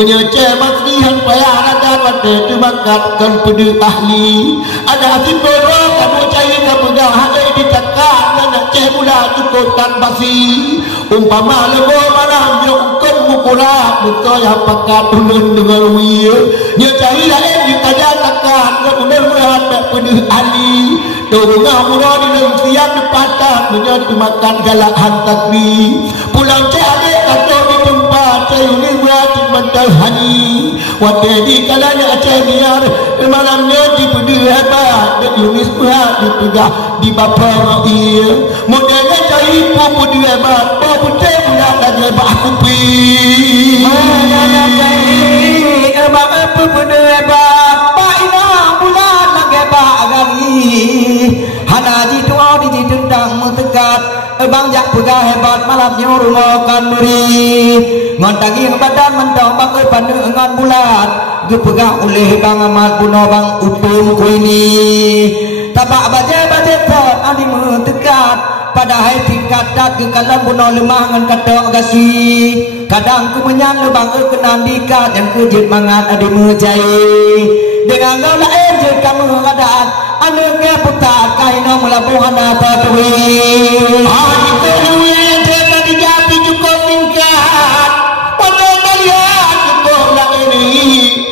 Menyecah maslihan payah ada pada dimakan pada ahli. Ada hati berok kamu cari kepegang hati dicakap dan nak ceh pula cukup tanpa si. Umpama lebo malam nyongkot mukulah muka yang pakat ulun dengan wia. Nya cari lain kita jatakan kemudian berhadap pada ahli. Dorongah murah di dalam siap dipatah menyatu makan galak hantakri. Pulang ceh adik katok di tempat ceh unik berhati mental hani. Wadadi kalanya aceh biar malamnya dipedi hebat dan Yunis berhati dipegah di bapa rakyat. Modelnya cari pupudi hebat pupudi pula lagi bakupi. Modelnya cari hebat pupudi hebat Paina pula lagi bagari. Hana jitu di jitu tentang mutekat Bang jak pegah hebat malamnya rumah kan beri. Ngontangi badan mentong bang pandu ngan bulat. Gepegah oleh bang amat buno bang upung ku ini. Tabak baje pot adi mutekat. Padahal tingkat dat ke kalam buno lemah ngan katok gasi. Kadang ku menyang lebang kenan dikat yang kejut mangat adi mejai. Dengan kau lain je kamu ngadat anaknya putar kaino melabuhan tatui. Itu duit jika dijapi cukup tingkat. Pada kalian cukup lah ini.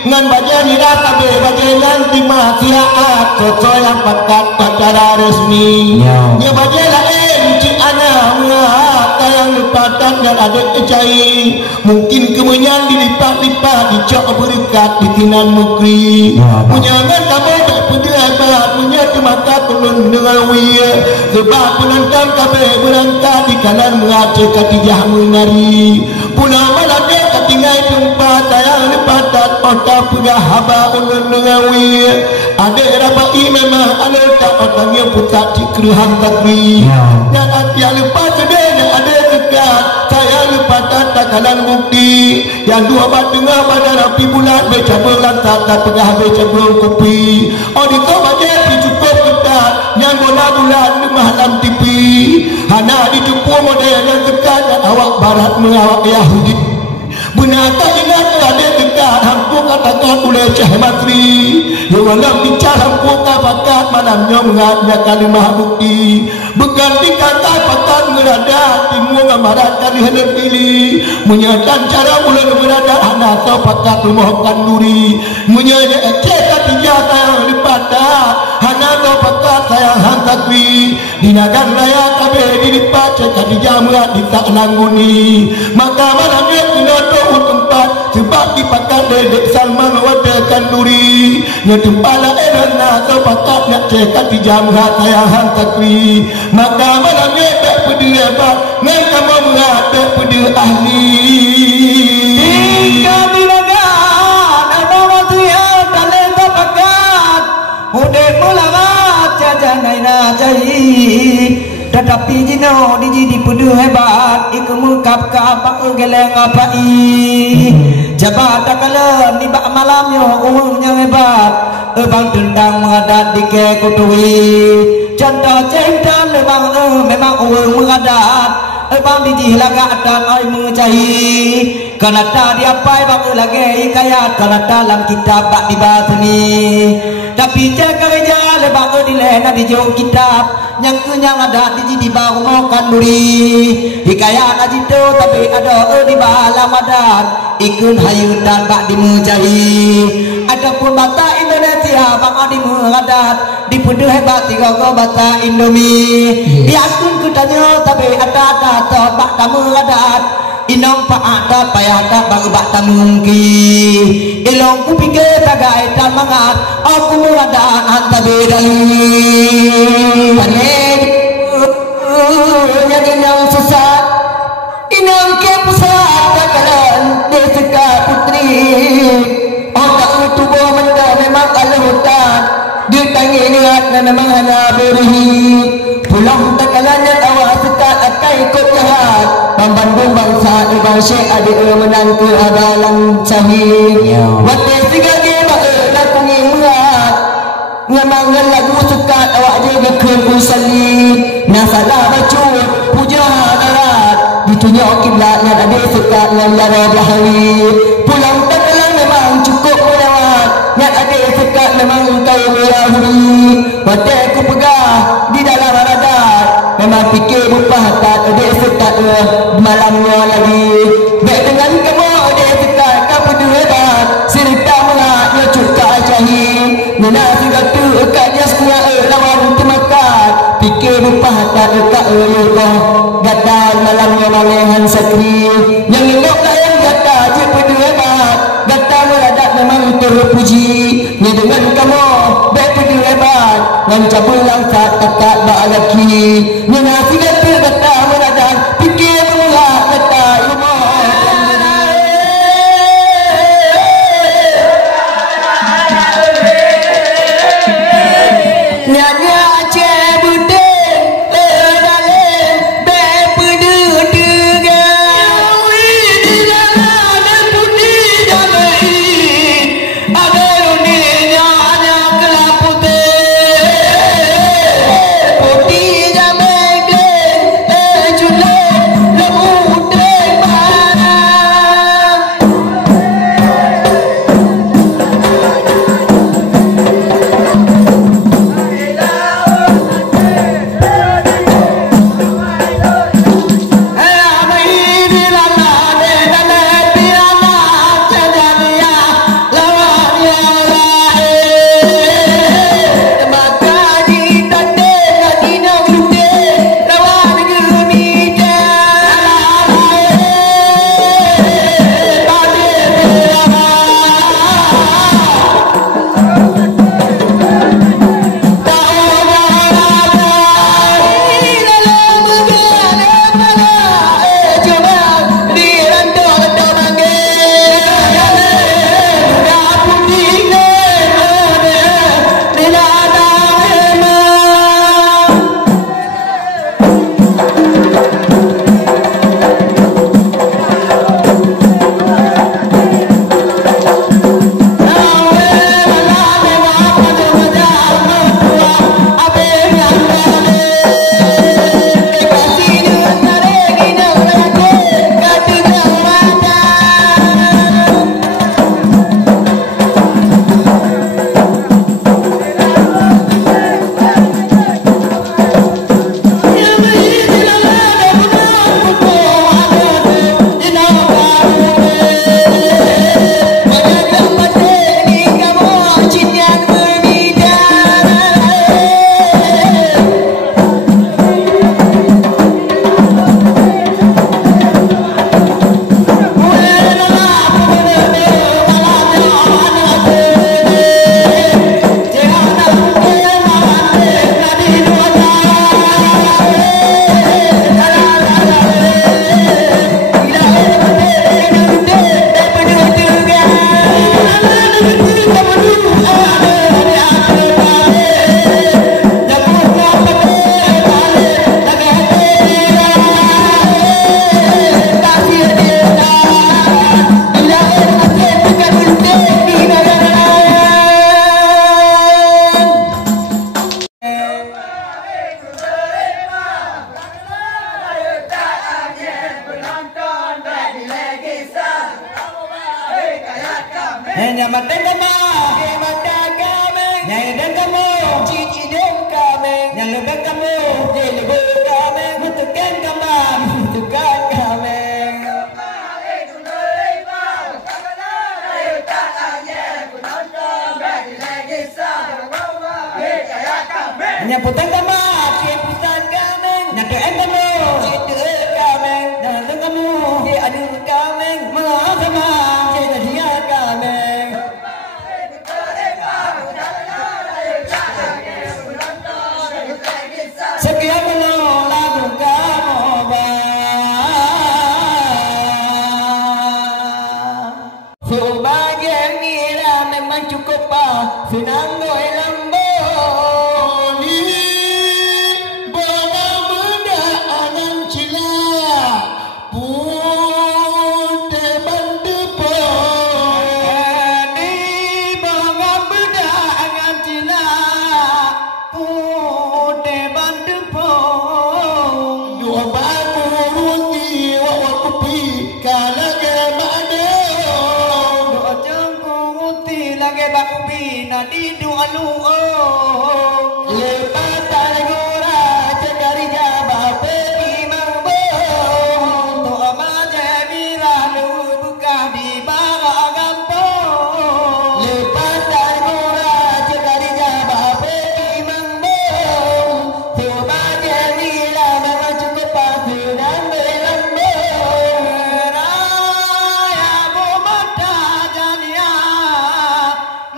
Ngan baca ni dah tabe baca nanti masyarakat cocok yang pakat pacara resmi. Nya baca lain cik anak yang lepatan dan ada kecai. Mungkin kemenyan dilipat-lipat dicok berkat di tinan mukri. Menyangan kamu tak pedih hebat menyatu maka turun dengan wia. Sebab penonton kabe berangkat di kanan meraca katijah mengari. Pulang malam dia ketinggai tempat sayang lepatan otak pegah haba ulun dengan wia. Ada rabai memang ada tak otangnya putak cikrehan takri. Dan hati yang lepas sedih ada dekat saya lepas takalan bukti yang dua bat tengah pada rapi bulat beca berlantak tak pegah beca berkopi. Oh di kau baca cukup ketat yang bola bulat lemah dalam tipi. Hana dijumpa model yang dekat dan awak barat mengawak Yahudi. Benarkah ingat ada dekat hampu katakan oleh Cah Matri. Yang malam bincang hampu kapakat malamnya mengatnya kalimah bukti. Berganti kata pakat meradat timur ngamarat kali hendak pilih. Menyatakan cara mula meradat anak atau pakat rumahkan duri. Menyatakan cekak tiga sayang lipatat hana atau pakat sayang hantakwi. Dinagan raya kabeh dilipat cekak tiga merat di tak nangguni. Maka malamnya kena tahu tempat sebab dipakat dedek Salman wadakan duri. Nya tempat lain hana atau pakat nak cekak tiga merat sayang hantakwi. Maka malamnya tak pedih hebat ngan kamu menghadap pedih ahli. Jika dilagan ada matia dalem tapakat udah mulagat jajanai najai. Tetapi jino di pedih hebat ikamu kap-kap geleng apai. Jabat kalam ni bak malamnya umumnya hebat. Bang tendang mengadat di ke kutui. Contoh cinta lebang memang orang mengadat. Bang biji lagak dan ai mencahi. Kalau tak diapai bang lagi kaya kalau dalam kitab bak dibatuni. Tapi jaga kerja lebang di lena di jauh kitab. Yang kenyang ada di baru makan duri. Hikayat aja tu tapi ada di balam adat. Ikut hayutan bak dimujahi. Adapun bata Indonesia bang adi mengadat. Di pedih hebat tiga go bata Indomie. Biarpun kutanya tapi ada bak tamu adat. Inong pak ada payah tak bang bak tamungki. Ilong ku pikir tagai dan mangat. Aku mengadat hantar bedali. Panik yang inang sesat. Inang ke pusat takalan desika putri. Otak tubuh menda memang kalau hutan. Dia tangi niat memang hana beri. Pulang takalannya awak sekat akan ikut jahat. Membandung bangsa ibang syekh adik menang ke adalan sahih. Waktu sigagi bakal kungi muat. Ngamang lagu sekat awak jaga keusali. Nasalah bacu puja darat. Ditunjuk kiblatnya ada sekat yang lara bahawi. Pulang kau Yahudi. Mata aku pegah di dalam radat. Memang fikir bupah tak ada sekat malamnya lagi. Baik dengan kamu ada sekat kau pun hebat. Serta mengatnya cukai cahim. Nina juga tu ekatnya semua lawan temakan. Fikir bupah tak dekat kau. Gatal malamnya malehan sakri. Yang eloklah yang gatal je pun hebat. Gatal meradat memang terpuji. Ni dengan kamu baik pun hebat. Ngancam pulang tak takat bak laki. Ni nasi gatal gatal meradat. Fikir mengulat gatal ilmu. Nyanyi aceh budek dalam bepedu juga. Di dalam putih damai ada dunia yang gelap putih. Putih damai glen julen lemut mana. Nyamaten kama, mata kami, nyai kamu, cici dong kami, nyalubang kamu, jelebu kami, mutukan kami, mutukan kami. Nyaputan kami, ciputan kami, nyadoen kamu, cidoe kami, nyalubang kamu, adu kami, malah kami, jadinya kami. Sekian lagu kamu sebagian nira memang cukup senang goy lambo ni bola muda anam cila pun terbantu pun ni bola muda anam cila pun terbantu pun dua babu ruti wawa kupi kalaga mado dua jangku ruti lagi bakupi nadi dua anu ong lepas tanggura cekari jabah pergi mambong to amaje miranu buka di barak gampong lepas tanggura cekari jabah pergi mambong coba jadilah memang cukup pasti dan berlambung raya bomata jania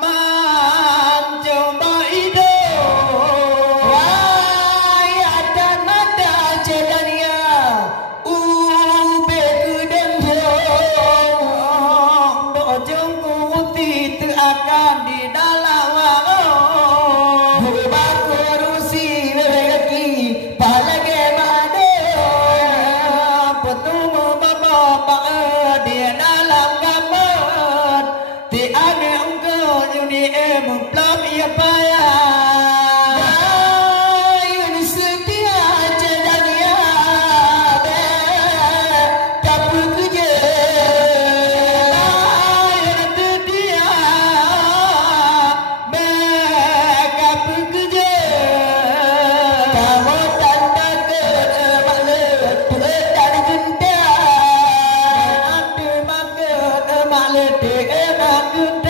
man coba hidup raya dan mata cedania ube kudem jong dojong kuti tu akan di dalam warung Hubah kurusi rezeki palage made Petumu bapak di dalam kamar Ti ada engkau juni memplam ia payah ayun setia cedania be kapul kerja Ayah tu dia Bekap kerja kamu tanda ke makhluk dan genta Ada makan emak letih emak genta